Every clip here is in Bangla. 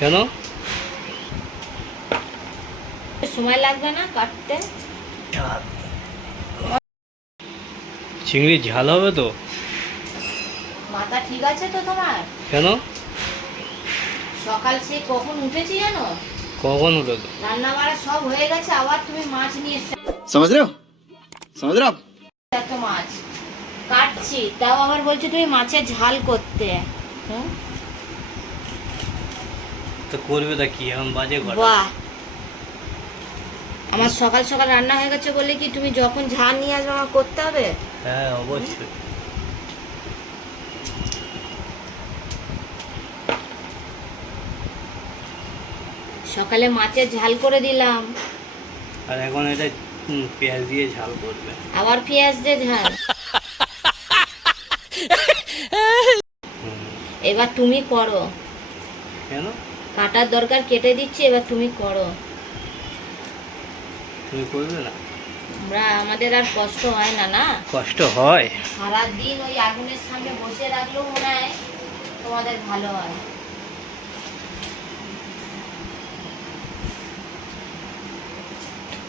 কেন? সময় লাগবে না কাটতে? চিংড়ি ঝাল হবে তো? মাথা ঠিক আছে তো তোমার? কেন? সকাল সে কখন উঠেছি জানো? কখন উঠলো? রান্না বাড়া সব হয়ে গেছে, আবার তুমি মাছ নিয়ে এসছো। समझ रहे हो समझ रहे हो आप? এত মাছ কাটছি, তাও আবার বলছে তুমি মাছের ঝাল করতে। তো করবে তা কি, এখন বাজে কটা? বাহ, আমার সকাল সকাল রান্না হয়ে গেছে বলে কি তুমি যখন ঝাল নিয়ে আসবে আমার করতে হবে? হ্যাঁ অবশ্যই। সকালে মাছের ঝাল করে দিলাম, আর এখন এটা পেঁয়াজ দিয়ে ঝাল করবে। আবার পেঁয়াজ দিয়ে ঝাল। এবার তুমি করো। কেন? কাটার দরকার কেটে দিচ্ছি, এবার তুমি করো। তুমি করবে না? আমাদের আর কষ্ট হয় না, না কষ্ট হয়। সারাদিন ওই আগুনের সামনে বসে রাখলেও মনে হয় তোমাদের ভালো হয়।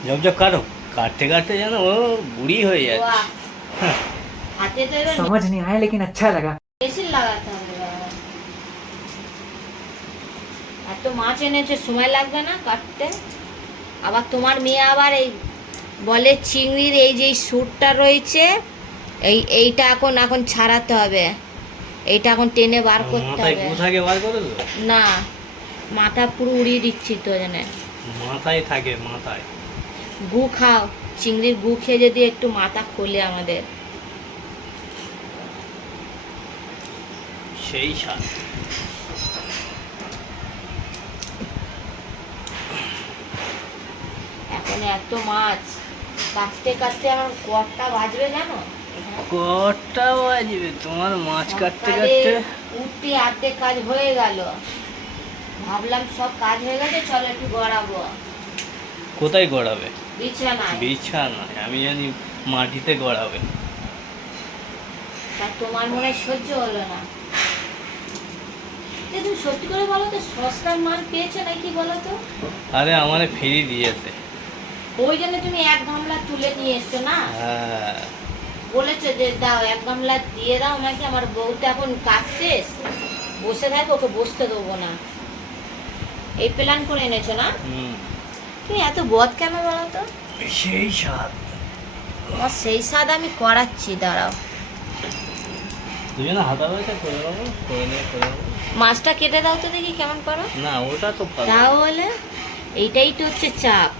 জব কাটো, কাটতে কাটতে যেন ও বুড়ি হয়ে যাচ্ছে। বাহ, হাতে তো এবার समझ नहीं आया लेकिन अच्छा लगा। মেশিন লাগাতে হবে বাবা। এত মাছ এনেছে, সময় লাগবে না কাটতে? আবার তোমার মেয়ে আবার এই বলে চিংড়ির এই যে সুরটা রয়েছে, এইটা এখন ছাড়াতে হবে, এইটা এখন টেনে বার করতে মাথায় হবে। গু থাকে বার করে তো? না, মাথা পুরো উড়িয়ে দিচ্ছি তো জানে। মাথায় থাকে, মাথায় গু খাও, চিংড়ির গু খেয়ে যদি একটু মাথা খোলে আমাদের। সেই স্বাদ। এখন এত মাছ কাটতে কাটতে আমার কটা বাজবে জানো? কটা বাজবে তোমার মাছ কাটতে সকালে কাটতে? উঠতে অর্ধেক কাজ হয়ে গেল, ভাবলাম সব কাজ হয়ে গেছে, চলো একটু গড়াবো কোথায় গড়াবে? বিছানায়। বিছানায়? আমি জানি মাটিতে গড়াবে। তা তোমার মনে হয় সহ্য হলো না? তুমি সত্যি করে বলো তো, সস্তার মাল পেয়েছো নাকি বলো তো? আরে আমারে ফ্রি দিয়েছে। ওই জন্য তুমি এক গামলা তুলে নিয়ে এসছো না? হ্যাঁ। বলেছো যে দাও এক গামলা দিয়ে দাও নাকি, আমার বউটা এখন কাজ শেষ, বসে থাকো, ওকে বসতে দেবো না, এই প্ল্যান করে এনেছো না? তুমি এত বদ কেন বলো তো? সেই স্বাদ। আমার সেই স্বাদ আমি করাচ্ছি, দাঁড়াও। দুজনে হাতাবাইটা করে নেবো, করে নেবো। মাছটা কেটে দাও তো দেখি কেমন করো। না ওটা তো ভালো। তাহলে এইটাই তো হচ্ছে চাপ।